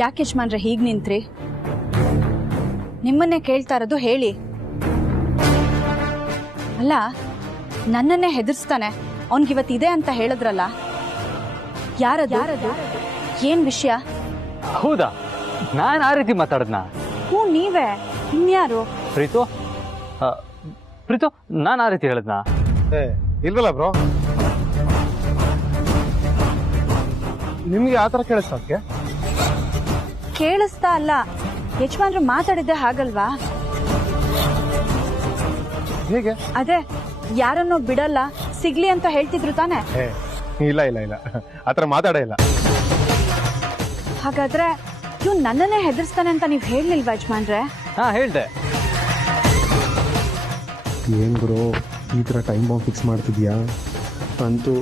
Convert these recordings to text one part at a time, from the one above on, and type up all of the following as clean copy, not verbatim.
ಯಾಕೆ ಯಜಮಾನ್ರೆ ಹೀಗ್ ನಿಂತ್ರಿ? ನಿಮ್ಮನ್ನೇ ಕೇಳ್ತಾ ಇರೋದು, ಹೇಳಿ. ಅಲ್ಲ, ನನ್ನನ್ನೇ ಹೆದರ್ಸ್ತಾನೆ, ಅವನ್ಗಿವತ್ತಿದೆ ಅಂತ ಹೇಳಿದ್ರಲ್ಲ, ಯಾರದು? ಏನ್ ವಿಷಯ? ಹೌದಾ, ನಾನು ಆ ರೀತಿ ಮಾತಾಡದ್ನಾ? ಹ್ಞೂ, ನೀವೇ. ಇನ್ಯಾರು? ಪ್ರೀತು, ಪ್ರೀತು, ನಾನು ಆ ರೀತಿ ಹೇಳದ್ನಾ? ಇಲ್ವಲ್ಲ ಬ್ರೋ, ನಿಮ್ಗೆ ಆತರ ಕೇಳಿಸ್ತಕ್ಕೆ? ಕೇಳಿಸ್ತಾ ಅಲ್ಲ, ಯಜಮಾನ್ರು ಮಾತಾಡಿದ್ದೆ ಹಾಗಲ್ವಾ? ಹೇಗೆ? ಅದೇ, ಯಾರನ್ನೋ ಬಿಡಲ್ಲ, ಸಿಗ್ಲಿ ಅಂತ ಹೇಳ್ತಿದ್ರು ತಾನೆ? ಇಲ್ಲ ಇಲ್ಲ ಇಲ್ಲ, ಆತರ ಮಾತಾಡೇ ಇಲ್ಲ. ಹಾಗಾದ್ರೆ ಇವ್ ನನ್ನನ್ನೇ ಹೆದರ್ಸ್ತಾನೆ ಅಂತ ನೀವ್ ಹೇಳಲಿಲ್ವಾ ಯಜಮಾನ್ರೆ? ಹಾ, ಹೇಳ್ದೆ. ಏನ್ ಗುರು ಈ ತರ ಟೈಮ್ ಬಾಂಬ್ ಫಿಕ್ಸ್ ಮಾಡ್ತಿದ್ಯಾ? ಅಂತೂ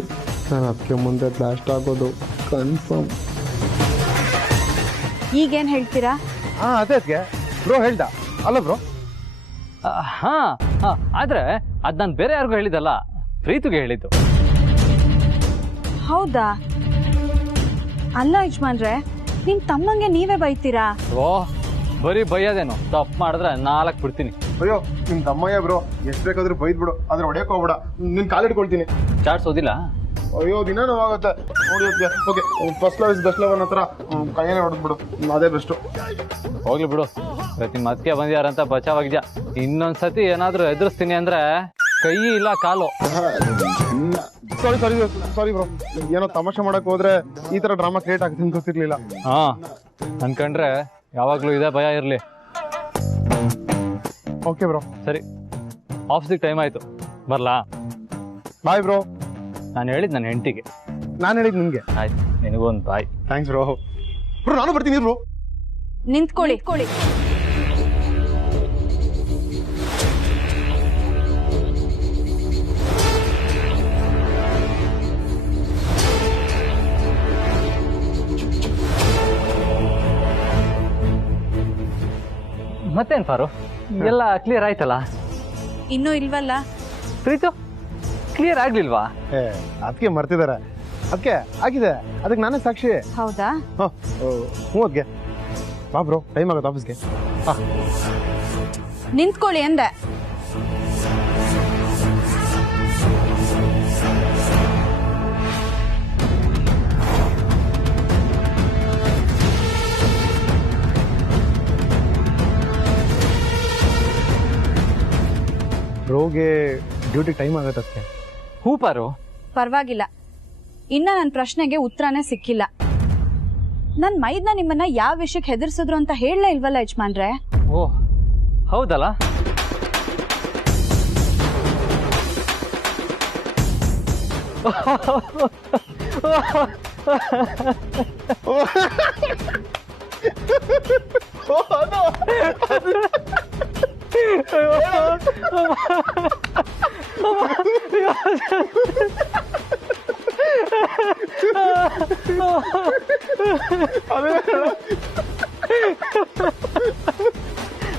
ನಾನು ಅದಕ್ಕೆ ಮುಂದೆ ಬ್ಲಾಸ್ಟ್ ಆಗೋದು ಕನ್ಫರ್ಮ್. ಈಗೇನ್ ಹೇಳ್ತೀರಾ? ಅದೇ ಬ್ರೋ ಹೇಳ್ದ ಅಲ್ಲ ಬ್ರೋ? ಹಾ, ಆದ್ರೆ ಅದ್ ನಾನು ಬೇರೆ ಯಾರಿಗೂ ಹೇಳಿದಲ್ಲ, ಪ್ರೀತಿಗೆ ಹೇಳಿದ್ದು. ಹೌದಾ? ಅಲ್ಲ ಯಜಮಾನ್ರೆ, ನಿಮ್ ತಮ್ಮಂಗೆ ನೀವೇ ಬೈತೀರಾ? ಓ, ಬರೀ ಬೈಯೋದೇನು, ತಪ್ಪು ಮಾಡಿದ್ರೆ 4 ಬಿಡ್ತೀನಿ. ಅಯ್ಯೋ, ನಿಮ್ ತಮ್ಮಯ್ಯ ಬ್ರೋ, ಎಷ್ಟ್ ಬೇಕಾದ್ರೂ ಬೈದ್ ಬಿಡು, ಆದ್ರೆ ಹೊಡೆಯಕ್ ಹೋಗ್ಬೇಡ, ನಿನ್ ಕಾಲಿಡ್ಕೊಳ್ತೀನಿ. ಚಾಡ್ಸೋದಿಲ್ಲ? ಅಯ್ಯೋ, ದಿನ ನೋವಾಗುತ್ತೆ ನೋಡಿ. Okay, first love is best love ಅನ್ನೋ ಹತ್ರ ಕೈಯೇ ಹೊಡೆದ್ಬಿಡು, ಅದೇ ಬೆಸ್ಟು. ಹೋಗ್ಲಿ ಬಿಡು, ಪ್ರತಿ ಮತ್ಕೆ ಬಂದ್ಯಾರಂತ ಬಚಾವಾಗಿದ್ಯಾ. ಇನ್ನೊಂದ್ಸತಿ ಏನಾದ್ರೂ ಎದುರಿಸ್ತೀನಿ ಅಂದ್ರೆ ಕೈ ಇಲ್ಲ ಕಾಲು. ಸಾರಿ ಸಾರಿ ಸಾರಿ ಬ್ರೋ, ಏನೋ ತಮಾಷೆ ಮಾಡಕ್ ಹೋದ್ರೆ ಈ ತರ ಡ್ರಾಮಾ ಕ್ರಿಯೇಟ್ ಆಗುತ್ತೆ ಅಂತ ಗೊತ್ತಿರ್ಲಿಲ್ಲ. ಹಾ, ಅನ್ಕಂಡ್ರೆ ಯಾವಾಗ್ಲೂ ಇದೇ ಭಯ ಇರ್ಲಿ. ಓಕೆ ಬ್ರೋ, ಸರಿ, ಆಫೀಸಿಗೆ ಟೈಮ್ ಆಯ್ತು, ಬರ್ಲಾ? Bye bro. ನಾನು ಹೇಳಿದ್ ನನ್ನ ಹೆಂಡತಿಗೆ. ನಾನು ಹೇಳಿದ್ ನಿಮ್ಗೆ. ಆಯ್ತು, ನಿನಗೊಂದು ಬಾಯ್. Thanks bro. ಬ್ರೋ, ನಾನು ಬರ್ತೀನಿ ಬ್ರೋ. ನಿಂತ್ಕೊಳ್ಳಿ. ಮತ್ತೇನ್ ಪಾರು, ಎಲ್ಲ ಕ್ಲಿಯರ್ ಆಯ್ತಲ್ಲ? ಇನ್ನೂ ಇಲ್ವಲ್ಲ? ಪ್ರೀತು, ಕ್ಲಿಯರ್ ಆಗ್ಲಿಲ್ವಾ? ಅದಕ್ಕೆ ಮರ್ತಿದಾರೆ, ಅದಕ್ಕೆ ಆಗಿದೆ, ಅದಕ್ಕೆ ನಾನೇ ಸಾಕ್ಷಿ. ಹೌದಾ? ಹ್ಞೂ, ಅದಕ್ಕೆ ಬಾ ಬ್ರೋ, ಟೈಮ್ ಆಗುತ್ತೆ ಆಫೀಸ್ಗೆ. ನಿಂತ್ಕೊಳ್ಳಿ ಅಂದೆ. ಬ್ರೋಗೆ ಡ್ಯೂಟಿ ಟೈಮ್ ಆಗತ್ತೆ ಅದಕ್ಕೆ. ಹೂ ಪಾರು, ಪರವಾಗಿಲ್ಲ, ಇನ್ನ ನನ್ನ ಪ್ರಶ್ನೆಗೆ ಉತ್ತರನೇ ಸಿಕ್ಕಿಲ್ಲ. ನನ್ ಮೈದ್ನ ನಿಮ್ಮನ್ನ ಯಾವ ವಿಷಯಕ್ಕೆ ಹೆದರ್ಸಿದ್ರು ಅಂತ ಹೇಳಲೇ ಇಲ್ವಲ್ಲ ಯಜಮಾನ್ರೆ? ಓ ಹೌದಲ್ಲ?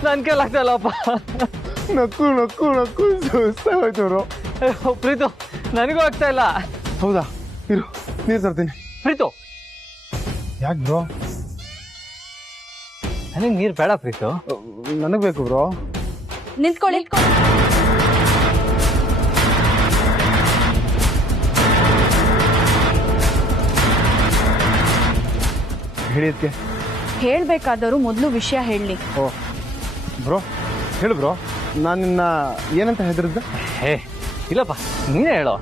ನನ್ ಕೇಳಾಗ್ತಲ್ಲಪ್ಪ. ನಕ್ಕು ನಕ್ಕು ನಕ್ಕು ಸುಸ್ತಾಗೋಯ್ತು ಬ್ರೋ. ಪ್ರೀತು, ನನಗೂ ಆಗ್ತಾ ಇಲ್ಲ. ಹೌದಾ? ಇರು, ನೀರು ತರ್ತೀನಿ. ಪ್ರೀತು, ಯಾಕೆ ಬ್ರೋ? ನನಗೆ ನೀರು ಬೇಡ ಪ್ರೀತು. ನನಗ್ ಬೇಕು ಬ್ರೋ. ನಿಂತ್ಕೊಳ್ಳಿ. ಹೇಳಿ ಅದಕ್ಕೆ. ಹೇಳ್ಬೇಕಾದವರು ಮೊದಲು ವಿಷಯ ಹೇಳಿ. ಓ ಬ್ರೋ, ಹೇಳು ಬ್ರೋ. ನಾನು ನಿನ್ನ ಏನಂತ ಹೆದರಿದ್ದೆ? ಹೇ ಇಲ್ಲಪ್ಪ, ನೀನೇ ಹೇಳೋ.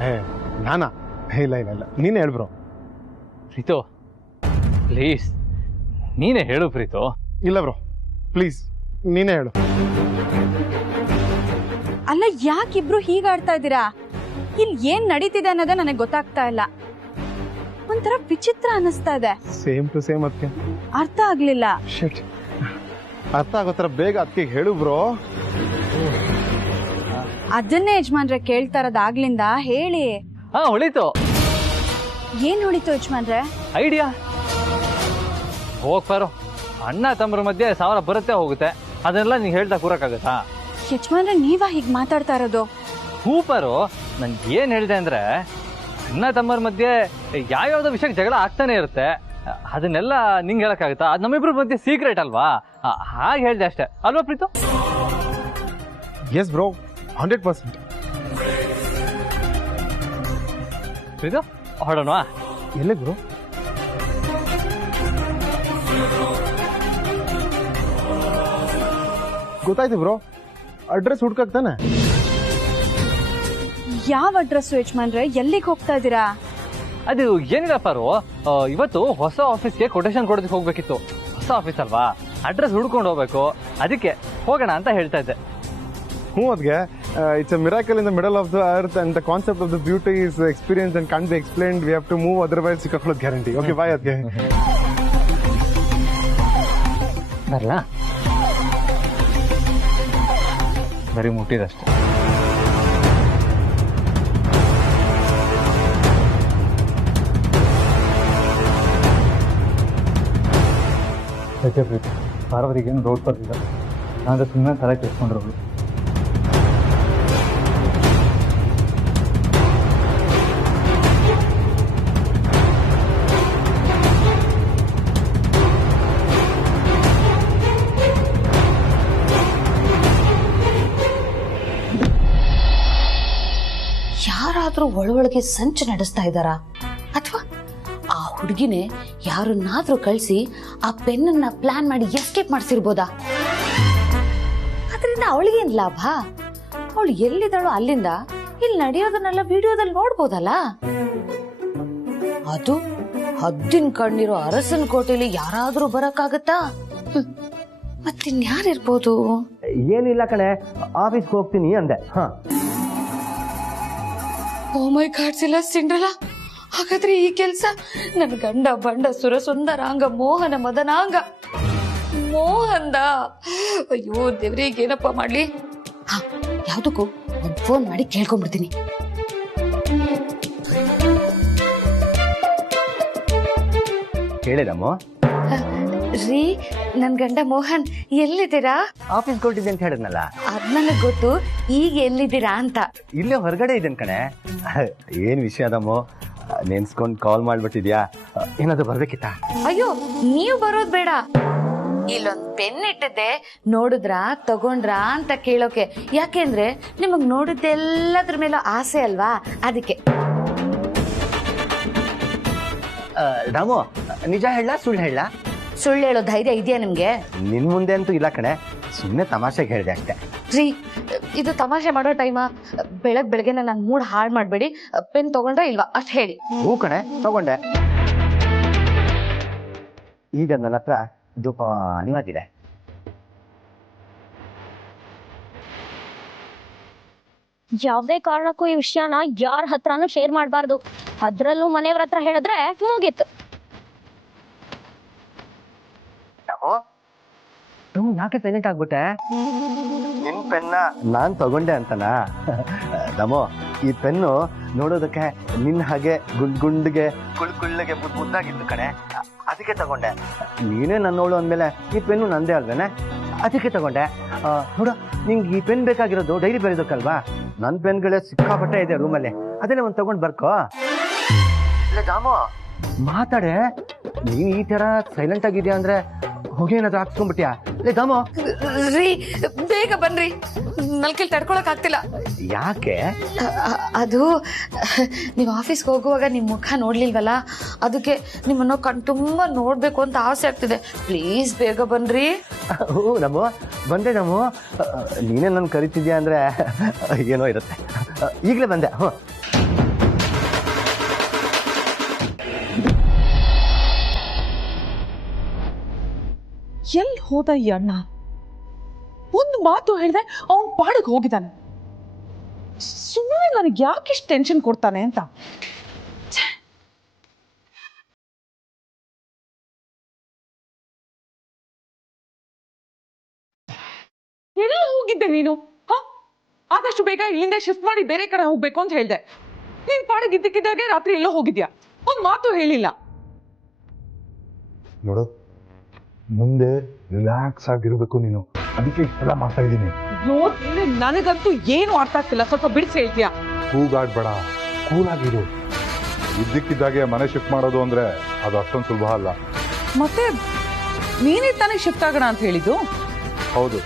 ನಾನಾ? ಇಲ್ಲ ಇಲ್ಲ ಇಲ್ಲ, ನೀನೇ ಹೇಳು ಬ್ರೋ. ಪ್ರೀತು ಪ್ಲೀಸ್, ನೀನೇ ಹೇಳು ಪ್ರೀತು. ಇಲ್ಲ ಬ್ರೋ, ಪ್ಲೀಸ್ ನೀನೇ ಹೇಳು. ಅಲ್ಲ, ಯಾಕಿಬ್ರು ಹೀಗಾಡ್ತಾ ಇದ್ದೀರಾ? ಇಲ್ಲಿ ಏನ್ ನಡೀತಿದೆ ಅನ್ನೋದೇ ನನಗೆ ಗೊತ್ತಾಗ್ತಾ ಇಲ್ಲ. ಒಂಥರ ವಿಚಿತ್ರ ಅನ್ನಿಸ್ತಾ ಇದೆ. Same to same. ಅದಕ್ಕೆ ಅರ್ಥ ಆಗ್ಲಿಲ್ಲ. ಶಿಟ್, ಅರ್ಥ ಆಗೋತರ ಬೇಗ ಅದಕ್ಕೆ ಹೇಳು ಬ್ರೋ. ಅದನ್ನೇ ಯಜಮಾನ್ರೆ ಕೇಳ್ತಾ ಇರೋದಾಗ್ಲಿಂದ, ಹೇಳಿ. ಹಾ, ಹೊಳಿತು. ಏನ್ ಹೊಳಿತು ಯಜಮಾನ್ರೆ? ಐಡಿಯಾ. ಹೋಗ್ಬಾರೋ, ಅಣ್ಣ ತಮ್ಮರ ಮಧ್ಯೆ 1000 ಬರುತ್ತೆ ಹೋಗುತ್ತೆ, ಅದನ್ನೆಲ್ಲ ನೀ ಹೇಳ್ತಾ ಕೂರಕ್ಕಾಗತ್ತಾ? ಯಜಮಾನ್ರೆ, ನೀವಾ ಹೀಗ್ ಮಾತಾಡ್ತಾ ಇರೋದು? ಹೂಪರು, ನನ್ಗೆ ಏನ್ ಹೇಳಿದೆ ಅಂದ್ರೆ, ಅಣ್ಣ ತಮ್ಮರ ಮಧ್ಯೆ ಯಾವ್ಯಾವ್ದೋ ವಿಷಯಕ್ಕೆ ಜಗಳ ಆಗ್ತಾನೆ ಇರುತ್ತೆ, ಅದನ್ನೆಲ್ಲ ನಿಂಗೆ ಹೇಳಕ್ಕಾಗುತ್ತಾ? ಅದು ನಮ್ಮಿಬ್ರ ಮಧ್ಯೆ ಸೀಕ್ರೆಟ್ ಅಲ್ವಾ? ಹಾಗೆ ಹೇಳ್ದೆ ಅಷ್ಟೇ ಅಲ್ವಾ ಪ್ರೀತು? Yes bro, 100%. ಪ್ರೀತು ಹೊಡೋಣವಾ? ಎಲ್ಲಿ ಬ್ರೋ? ಗೊತ್ತಾಯ್ತು ಬ್ರೋ, ಅಡ್ರೆಸ್ ಹುಡ್ಕಾಗ್ತಾನೆ. ಯಾವ ಅಡ್ರೆಸ್ಸು ಯಜಮಾನ್ರೆ? ಎಲ್ಲಿಗೆ ಹೋಗ್ತಾ ಇದ್ದೀರಾ? ಅದು ಏನಿಲ್ಲ ಪಾರು, ಇವತ್ತು ಹೊಸ ಆಫೀಸ್ಗೆ ಕೊಟೇಶನ್ ಕೊಡೋದಕ್ಕೆ ಹೋಗ್ಬೇಕಿತ್ತು. ಹೊಸ ಆಫೀಸ್ ಅಲ್ವಾ, ಅಡ್ರೆಸ್ ಹುಡ್ಕೊಂಡು ಹೋಗ್ಬೇಕು, ಅದಕ್ಕೆ ಹೋಗೋಣ ಅಂತ ಹೇಳ್ತಾ ಇದ್ದೆ. ಹ್ಞೂ, ಅದ್ಗೆ it's a miracle in the middle of the earth and the concept of the beauty is experience and can't be explained. We have to move, otherwise ಸಿಕ್ಕಾಕೊಳ್ಳೋದು ಗ್ಯಾರಂಟಿ. Okay, bye. ಅದ್ಗೆ ಬರಲಾ? ಬರೀ ಮುಟ್ಟಿದಷ್ಟೇ. ಪ್ರೀತಿ ಪಾರ್ವತಿಗೇನು ರೋಡ್ ಬರ್ತಿದ್ದ, ನಾನು ಸುಮ್ಮನೆ ತಲೆ ಕೆಡ್ಸ್ಕೊಂಡ್ರು. ಯಾರಾದ್ರೂ ಒಳೊಳಗೆ ಸಂಚು ನಡೆಸ್ತಾ ಇದ್ದಾರಾ? ಅಥವಾ ಆ ಹುಡುಗಿನೇ ಯಾರನ್ನಾದ್ರೂ ಕಳಿಸಿ ಆ ಪೆನ್ನ ಪ್ಲಾನ್ ಮಾಡಿ ಎಸ್ಕೇಪ್ ಮಾಡಿಸಿರ್ಬೋದಾ? ಅದರಿಂದ ಅವಳಿಗೇನ್ ಲಾಭ? ಅವಳು ಎಲ್ಲಿದ್ದಾಳೋ ಅಲ್ಲಿಂದ ಇಲ್ಲಿ ನಡೆಯೋದನ್ನೆಲ್ಲ ವಿಡಿಯೋದಲ್ಲಿ ನೋಡ್ಬೋದಲ್ಲ. ಅದು ಹದ್ದಿನ ಕಣ್ಣಿರೋ ಅರಸನ ಕೋಟೆಯಲ್ಲಿ ಯಾರಾದ್ರೂ ಬರಕ್ಕಾಗತ್ತಾ? ಮತ್ತಿನ್ಯಾರಿರ್ಬೋದು? ಏನಿಲ್ಲ ಕಣೆ, ಆಫೀಸ್ಗೆ ಹೋಗ್ತೀನಿ ಅಂದೆ. ಓ ಮೈ ಗಾಡ್ ಸಿಂಡ್ರಲ್ಲ, ಹಾಗಾದ್ರೆ ಈ ಕೆಲ್ಸ ನನ್ನ ಗಂಡ ಬಂಡ ಸುರ ಸುಂದರಾಂಗ ಮೋಹನ ಮದನಾಂಗ ಮೋಹಂದ. ಅಯ್ಯೋ ದೇವ್ರಿಗೆ ಏನಪ್ಪ ಮಾಡ್ಲಿ? ಯಾವ್ದಕ್ಕೂ ಒಂದ್ ಫೋನ್ ಮಾಡಿ ಕೇಳ್ಕೊಂಡ್ಬಿಡ್ತೀನಿ. ಕೇಳಿದಮ್ಮ? ರೀ, ನನ್ ಗಂಡ ಮೋಹನ್ ಎಲ್ಲಿದ್ದೀರಾ? ಆಫೀಸ್ ಕೊಟ್ಟಿದ್ದೆ ಅಂತ ಹೇಳಿದ್ನಲ್ಲ. ಅದ್ ನನಗ್ ಗೊತ್ತು, ಈಗ ಎಲ್ಲಿದ್ದೀರಾ ಅಂತ. ಇಲ್ಲೇ ಹೊರಗಡೆ ಇದ್ದೇನೆ ಕಣೆ. ಏನ್ ವಿಷಯ ಅದಮ್ಮ, ನೆನ್ಸ್ಕೊಂಡ್ ಕಾಲ್ ಮಾಡ್ಬಿಟ್ಟಿದ್ಯಾ? ಏನಾದ್ರು ಬರ್ಬೇಕಿತ್ತ? ಅಯ್ಯೋ, ನೀವ್ ಬರೋದ್ ಬೇಡ. ಇಲ್ಲೊಂದ್ ಪೆನ್ ಇಟ್ಟಿದ್ದೆ, ನೋಡಿದ್ರಾ ತಗೊಂಡ್ರಾ ಅಂತ ಕೇಳೋಕೆ. ಯಾಕೆಂದ್ರೆ ನಿಮಗ್ ನೋಡಿದ್ದೆಲ್ಲದ್ರ ಮೇಲೂ ಆಸೆ ಅಲ್ವಾ, ಅದಕ್ಕೆ. ರಾಮು, ನಿಜ ಹೇಳ ಸುಳ್ಳು ಹೇಳ? ಸುಳ್ಳು ಹೇಳೋ ಧೈರ್ಯ ಇದೆಯಾ ನಿಮ್ಗೆ? ನಿನ್ ಮುಂದೆ ಅಂತೂ ಇಲ್ಲ ಕಣೆ, ಸುಮ್ಮನೆ ತಮಾಷೆಗೆ ಹೇಳಿದೆ ಅಷ್ಟೇ. ರೀ, ಇದು ತಮಾಷೆ ಮಾಡೋ ಟೈಮಾ? ಬೆಳಗ್ಗೆ ನನ್ ಮೂಡ್ ಹಾಳು ಮಾಡ್ಬೇಡಿ. ಪೆನ್ ತಗೊಂಡ್ರಾ ಇಲ್ವಾ ಅಷ್ಟ್ ಹೇಳಿ. ಹೂ ಕಣೆ, ತಗೊಂಡೆ. ಈಗ ನನ್ನ ಹತ್ರ ಧೂಪ ಅನಿವಾರ್ಯ. ಯಾವ್ದೇ ಕಾರಣಕ್ಕೂ ಈ ವಿಷಯನ ಯಾರ ಹತ್ರನೂ ಶೇರ್ ಮಾಡಬಾರ್ದು. ಅದ್ರಲ್ಲೂ ಮನೆಯವ್ರ ಹತ್ರ ಹೇಳಿದ್ರೆ ಮುಗೀತು. ಯಾಕೆ ಸೈಲೆಂಟ್ ಆಗ್ಬಿಟ್ಟೆ? ನಿನ್ ಪೆನ್ನ ನಾನ್ ತಗೊಂಡೆ ಅಂತನಾ? ನಮೋ, ಈ ಪೆನ್ನು ನೋಡೋದಕ್ಕೆ ನಿನ್ ಹಾಗೆ ಗುಂಡ್ಗೆ ಕುಳ್ಳಿಗೆ ಮುದ್ದಾಗಿತ್ತು ಕಣೆ, ಅದಕ್ಕೆ ತಗೊಂಡೆ. ನೀನೇ ನನ್ನೋಳು ಅಂದ್ಮೇಲೆ ಈ ಪೆನ್ನು ನಂದೇ ಅಲ್ವೇನೆ, ಅದಕ್ಕೆ ತಗೊಂಡೆ. ನೋಡ, ನಿಂಗೆ ಈ ಪೆನ್ ಬೇಕಾಗಿರೋದು ಡೈರಿ ಬರೀದಕ್ಕಲ್ವಾ? ನನ್ ಪೆನ್ಗಳೇ ಸಿಕ್ಕಾಪಟ್ಟೆ ಇದೆ ರೂಮಲ್ಲಿ, ಅದನ್ನೇ ಒಂದ್ ತಗೊಂಡ್ ಬರ್ಕೋ. ದಾಮೋ, ಮಾತಾಡೆ. ನೀನ್ ಈ ತರ ಸೈಲೆಂಟ್ ಆಗಿದ್ಯಾ ಅಂದ್ರೆ ಹೋಗಿ ಏನಾದ್ರು ಹಾಕ್ಸ್ಕೊಂಡ್ಬಿಟ್ಯಾ? ದಾಮೋ ರೀ, ಬೇಗ ಬನ್ರಿ, ನಲ್ಕಲ್ ತಡ್ಕೊಳಕ್ ಆಗ್ತಿಲ್ಲ. ಯಾಕೆ? ಅದು ನೀವು ಆಫೀಸ್ಗೆ ಹೋಗುವಾಗ ನಿಮ್ ಮುಖ ನೋಡ್ಲಿಲ್ವಲ್ಲ, ಅದಕ್ಕೆ ನಿಮ್ಮನ್ನ ಕಣ್ ತುಂಬಾ ನೋಡ್ಬೇಕು ಅಂತ ಆಸೆ ಆಗ್ತಿದೆ. ಪ್ಲೀಸ್ ಬೇಗ ಬನ್ರಿ. ಹ್ಞೂ ನಮ್ಮು, ಬಂದೆ ನಮ್ಮು. ನೀನೇ ನನ್ ಕರಿತಿದ್ಯಾ ಅಂದ್ರೆ ಏನೋ ಇರುತ್ತೆ. ಈಗಲೇ ಬಂದೆ. ಹ್ಞೂ. ಎಲ್ಲಿ ಹೋದ ಈ ಅಣ್ಣ? ಒಂದು ಮಾತು ಹೇಳಿದೆ ಅವನ್ ಪಾಡಿಗೆ ಹೋಗಿದ್ದಾನೆ. ಸುಮ್ಮನೆ ನನಗೆ ಯಾಕಿಷ್ಟು ಟೆನ್ಷನ್ ಕೊಡ್ತಾನೆ ಅಂತ. ಎಲ್ಲಿ ಹೋಗಿದ್ದೆ ನೀನು? ಆದಷ್ಟು ಬೇಗ ಇಲ್ಲಿಂದ ಶಿಫ್ಟ್ ಮಾಡಿ ಬೇರೆ ಕಡೆ ಹೋಗ್ಬೇಕು ಅಂತ ಹೇಳ್ದೆ. ನೀನ್ ಪಾಡಿಗೆ ಇದ್ದಕ್ಕಿದ್ದಾಗೆ ರಾತ್ರಿ ಎಲ್ಲೋ ಹೋಗಿದ್ಯಾ, ಒಂದ್ ಮಾತು ಹೇಳಿಲ್ಲ. ನೋಡು, ಮುಂದೆ ರಿಲ್ಯಾಕ್ಸ್ ಆಗಿರ್ಬೇಕು ನೀನು, ಅದಕ್ಕೆ ಇಷ್ಟೆಲ್ಲ ಮಾಡ್ತಾ ಇದ್ದೀನಿ. ನನಗಂತೂ ಏನು ಅರ್ಥ ಆಗ್ತಿಲ್ಲ, ಸ್ವಲ್ಪ ಬಿಡಿಸಿ ಹೇಳ್ತೀಯಾ? ಕೂಗಾಡ್ಬೇಡ, ಕೂಲ್ ಆಗಿರು. ಇದ್ದಕ್ಕಿದ್ದಾಗೆ ಮನೆ ಶಿಫ್ಟ್ ಮಾಡೋದು ಅಂದ್ರೆ ಅದು ಅಷ್ಟೊಂದು ಸುಲಭ ಅಲ್ಲ. ಮತ್ತೆ ನೀನೇ ತಾನೇ ಶಿಫ್ಟ್ ಆಗೋಣ ಅಂತ ಹೇಳಿದ್ದು? ಹೌದು,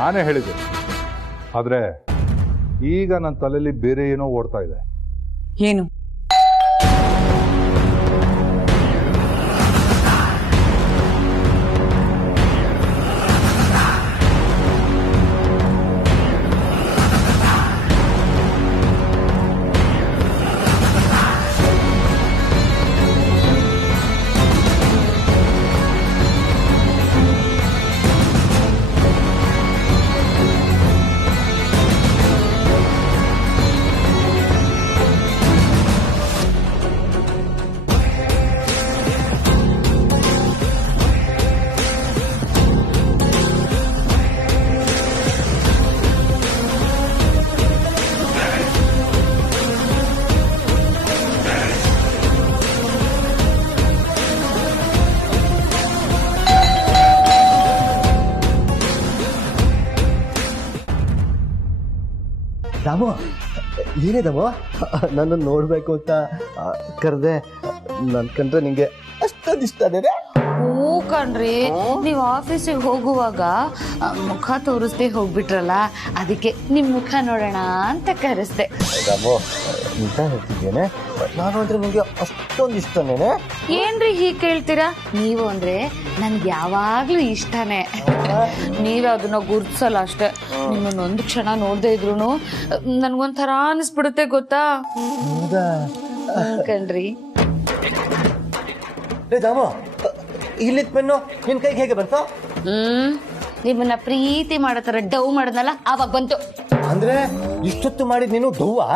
ನಾನೇ ಹೇಳಿದ್ದೆ. ಆದ್ರೆ ಈಗ ನನ್ನ ತಲೆಯಲ್ಲಿ ಬೇರೆ ಏನೋ ಓಡ್ತಾ ಇದೆ. ಏನು? ದಾಮು, ಏನೇ ದಾಮು, ನನ್ನ ನೋಡ್ಬೇಕು ಅಂತ ಕರೆದೆ. ನನ್ ಕಂಡ್ರೆ ನಿಂಗೆ ಅಷ್ಟೊಂದು ಇಷ್ಟ ಅದೇ? ಹೂ ಕಣ್ರಿ, ನೀವು ಆಫೀಸಿಗೆ ಹೋಗುವಾಗ ಮುಖ ತೋರಿಸ್ದೆ ಹೋಗ್ಬಿಟ್ರಲ್ಲ, ಅದಕ್ಕೆ ನಿಮ್ ಮುಖ ನೋಡೋಣ ಅಂತ ಕರೆಸ್ದೆ. ದಾಮು, ನಿಜ ಹೇಳ್ತಿದ್ದೇನೆ, ನಾನು ಅಂದ್ರೆ ನಿಂಗೆ ಅಷ್ಟೊಂದು ಇಷ್ಟನೇನೆ. ಏನ್ರಿ ಹೀಗ್ ಕೇಳ್ತೀರಾ? ನೀವು ಅಂದ್ರೆ ನನ್ಗೆ ಯಾವಾಗ್ಲೂ ಇಷ್ಟನೇ. ನೀವ್ ಅದನ್ನ ಗುರ್ತಿಸಲ್ಲ ಅಷ್ಟೇ. ನಿಮ್ಮನ್ನ ಒಂದು ಕ್ಷಣ ನೋಡ್ದೇ ಇದ್ರು ನನ್ಗೊಂಥರ ಅನಿಸ್ಬಿಡುತ್ತೆ, ಗೊತ್ತಾ? ಕಣ್ರಿ. ದಾಮು, ಇಲ್ಲಿ ಪೆನ್ನು ನಿನ್ ಕೈಗೆ ಹೇಗೆ ಬಂತು? ನಿಮ್ಮನ್ನ ಪ್ರೀತಿ ಮಾಡೋ ತರ ಡವ್ ಮಾಡದ್ನಲ್ಲ, ಆವಾಗ ಬಂತು. ಅಂದ್ರೆ ಇಷ್ಟೊತ್ತು ಮಾಡಿದ್ ನೀನು ಡವ್ವಾ?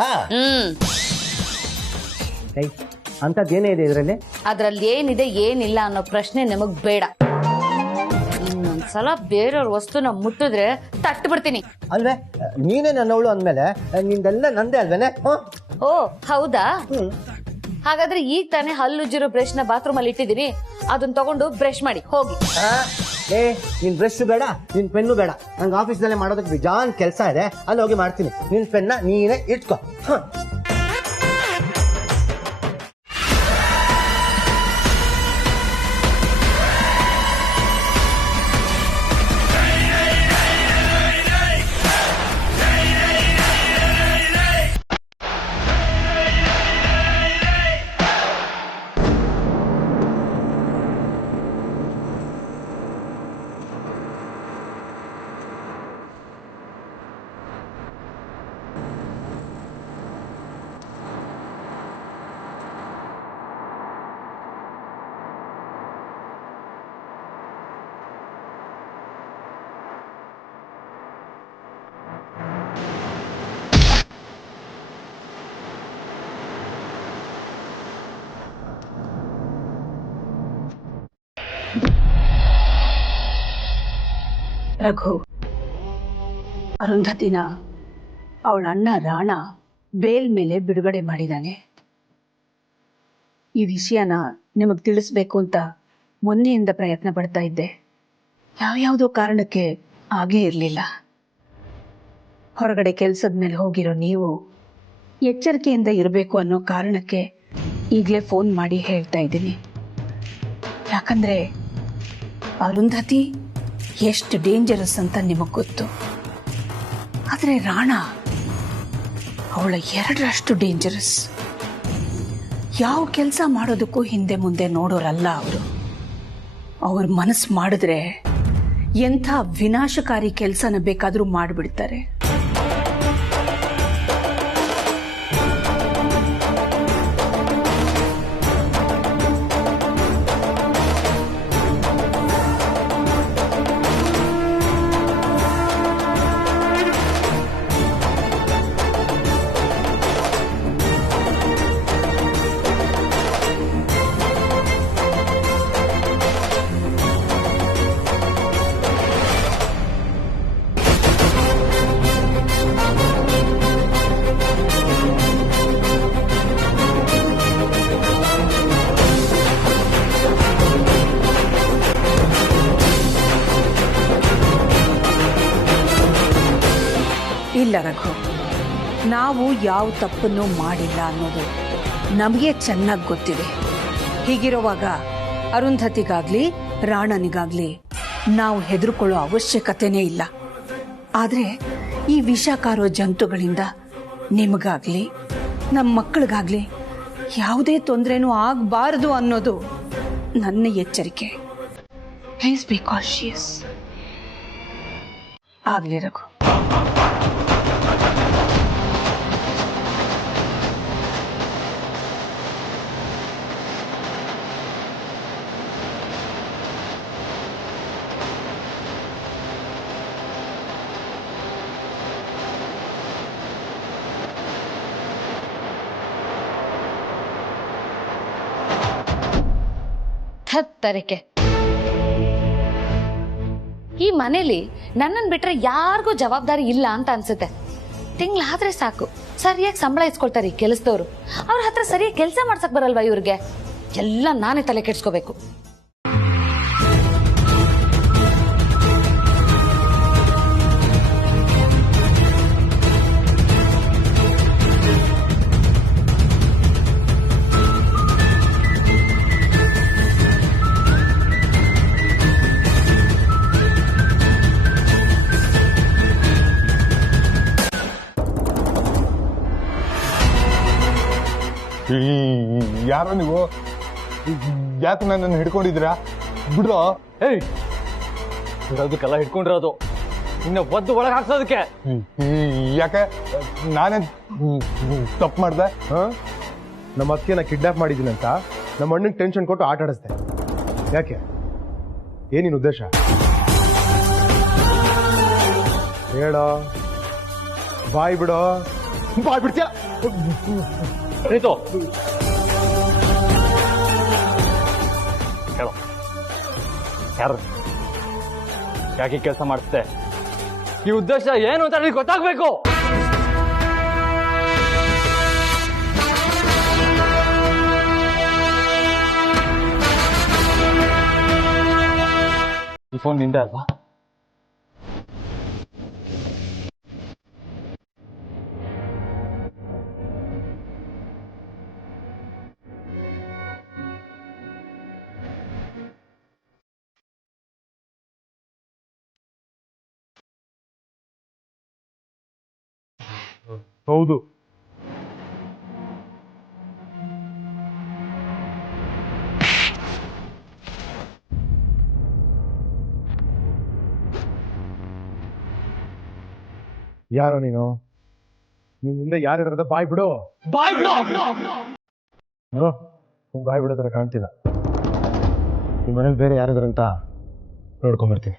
ಅಂತದ್ದೇನೇ ಇದೆ ಇದರಲ್ಲಿ? ಅದ್ರಲ್ಲಿ ಏನಿದೆ ಏನಿಲ್ಲ ಅನ್ನೋ ಪ್ರಶ್ನೆ ನಮಗ್ ಬೇಡ. ಇನ್ನೊಂದ್ಸಲ ಬೇರೆಯವ್ರ ವಸ್ತುನ ಮುಟ್ಟಿದ್ರೆ ತಟ್ಟು ಬಿಡ್ತೀನಿ. ಅಲ್ವೇ, ನೀನೇ ನನ್ನವಳು ಅಂದ್ಮೇಲೆ ನಿಂದೆಲ್ಲ ನಂದೇ ಅಲ್ವೇನೆ? ಓ ಹೌದಾ? ಹಾಗಾದ್ರೆ ಈಗ ತಾನೇ ಹಲ್ಲುಜ್ಜಿರೋ ಬ್ರಷ್ ನ ಬಾತ್ರೂಮ್ ಅಲ್ಲಿ ಇಟ್ಟಿದೀನಿ, ಅದನ್ನ ತಗೊಂಡು ಬ್ರಷ್ ಮಾಡಿ ಹೋಗಿ. ನಿನ್ ಬ್ರಷ್ ಬೇಡ, ನಿನ್ ಪೆನ್ನು ಬೇಡ. ನಂಗೆ ಆಫೀಸ್ನಲ್ಲೇ ಮಾಡೋದಕ್ಕೆ ಬೇಜಾನ್ ಕೆಲಸ ಇದೆ, ಅಲ್ಲಿ ಹೋಗಿ ಮಾಡ್ತೀನಿ. ನಿನ್ ಪೆನ್ನ ನೀನೇ ಇಟ್ಕೋ. ರಘು, ಅರುಂಧತಿನ ಅವಳ ಅಣ್ಣ ರಾಣ ಬೇಲ್ ಮೇಲೆ ಬಿಡುಗಡೆ ಮಾಡಿದ್ದಾನೆ. ಈ ವಿಷಯನ ನಿಮಗೆ ತಿಳಿಸ್ಬೇಕು ಅಂತ ಮೊನ್ನೆಯಿಂದ ಪ್ರಯತ್ನ ಪಡ್ತಾ ಇದ್ದೆ. ಯಾವ್ಯಾವುದೋ ಕಾರಣಕ್ಕೆ ಆಗೇ ಇರಲಿಲ್ಲ. ಹೊರಗಡೆ ಕೆಲಸದ ಮೇಲೆ ಹೋಗಿರೋ ನೀವು ಎಚ್ಚರಿಕೆಯಿಂದ ಇರಬೇಕು ಅನ್ನೋ ಕಾರಣಕ್ಕೆ ಈಗಲೇ ಫೋನ್ ಮಾಡಿ ಹೇಳ್ತಾ ಇದ್ದೀನಿ. ಯಾಕಂದರೆ ಅರುಂಧತಿ ಎಷ್ಟು ಡೇಂಜರಸ್ ಅಂತ ನಿಮಗೆ ಗೊತ್ತು. ಆದರೆ ರಾಣ ಅವಳ 2ರಷ್ಟು ಡೇಂಜರಸ್. ಯಾವ ಕೆಲಸ ಮಾಡೋದಕ್ಕೂ ಹಿಂದೆ ಮುಂದೆ ನೋಡೋರಲ್ಲ ಅವರು. ಅವ್ರ ಮನಸ್ಸು ಮಾಡಿದ್ರೆ ಎಂಥ ವಿನಾಶಕಾರಿ ಕೆಲಸನ ಬೇಕಾದರೂ ಮಾಡಿಬಿಡ್ತಾರೆ. ಇಲ್ಲ ರಘು, ನಾವು ಯಾವ ತಪ್ಪನ್ನು ಮಾಡಿಲ್ಲ ಅನ್ನೋದು ನಮಗೆ ಚೆನ್ನಾಗಿ ಗೊತ್ತಿದೆ. ಹೀಗಿರುವಾಗ ಅರುಂಧತಿಗಾಗ್ಲಿ ರಾಣನಿಗಾಗ್ಲಿ ನಾವು ಹೆದರ್ಕೊಳ್ಳೋ ಅವಶ್ಯಕತೆನೇ ಇಲ್ಲ. ಆದ್ರೆ ಈ ವಿಷಕಾರೋ ಜಂತುಗಳಿಂದ ನಿಮಗಾಗ್ಲಿ ನಮ್ಮ ಮಕ್ಕಳಿಗಾಗ್ಲಿ ಯಾವುದೇ ತೊಂದರೆನೂ ಆಗಬಾರದು ಅನ್ನೋದು ನನ್ನ ಎಚ್ಚರಿಕೆ. Please be cautious. ಆಗ್ಲಿ ರಘು. ಹತ್ತರಕ್ಕೆ ಈ ಮನೇಲಿ ನನ್ನನ್ ಬಿಟ್ರೆ ಯಾರಿಗೂ ಜವಾಬ್ದಾರಿ ಇಲ್ಲ ಅಂತ ಅನ್ಸುತ್ತೆ. ತಿಂಗಳಾದ್ರೆ ಸಾಕು ಸರಿಯಾಗಿ ಸಂಬಳ ಇಸ್ಕೊಳ್ತಾರೆ ಈ ಕೆಲಸದವ್ರು. ಅವ್ರ ಹತ್ರ ಸರಿಯಾಗಿ ಕೆಲಸ ಮಾಡ್ಸಕ್ ಬರಲ್ವಾ ಇವ್ರಿಗೆ? ಎಲ್ಲ ನಾನೇ ತಲೆ ಕೆಡ್ಸ್ಕೋಬೇಕು. ಯಾರೋ ನೀವು? ಯಾಕೆ ನನ್ನನ್ನು ಹಿಡ್ಕೊಂಡಿದ್ದೀರಾ? ಬಿಡ್ರೋ. ಏಯ್, ಇರೋದಕ್ಕೆಲ್ಲ ಹಿಡ್ಕೊಂಡಿರೋದು ಇನ್ನು ಒದ್ದು ಒಳಗೆ ಹಾಕ್ಸೋದಕ್ಕೆ. ಯಾಕೆ ನಾನೇ ತಪ್ಪು ಮಾಡ್ದೆ? ನಮ್ಮ ಅದಕ್ಕೆ ನಾ ಕಿಡ್ನಾಪ್ ಮಾಡಿದ್ದೀನಿ ಅಂತ ನಮ್ಮ ಅಣ್ಣಂಗೆ ಟೆನ್ಷನ್ ಕೊಟ್ಟು ಆಟ ಆಡಿಸ್ದೆ. ಯಾಕೆ? ಏನಿನ್ ಉದ್ದೇಶ ಹೇಳೋ. ಬಾಯ್ ಬಿಡೋ. ಬಾಯ್ ಬಿಡ್ತೀಯ? ಆಯ್ತು, ಹೇಳು, ಯಾರು ಯಾಕೆ ಕೆಲಸ ಮಾಡಿಸ್ದೆ? ಈ ಉದ್ದೇಶ ಏನು ಅಂತ ನನಗೆ ಗೊತ್ತಾಗ್ಬೇಕು. ಈ ಫೋನ್ ನಿಂದೆ ಅಲ್ವಾ? ಹೌದು. ಯಾರೋ ನೀನು? ನಿನ್ ಮುಂದೆ ಯಾರಿರದ? ಬಾಯ್ ಬಿಡು. ಬಾಯ್ ಬಿಡು. ಬಾಯ್ ಬಿಡೋ ಥರ ಕಾಣ್ತಿಲ್ಲ. ನಿಮ್ಮ ಮನೇಲಿ ಬೇರೆ ಯಾರಿದಾರಂತ ನೋಡ್ಕೊಂಬರ್ತೀನಿ.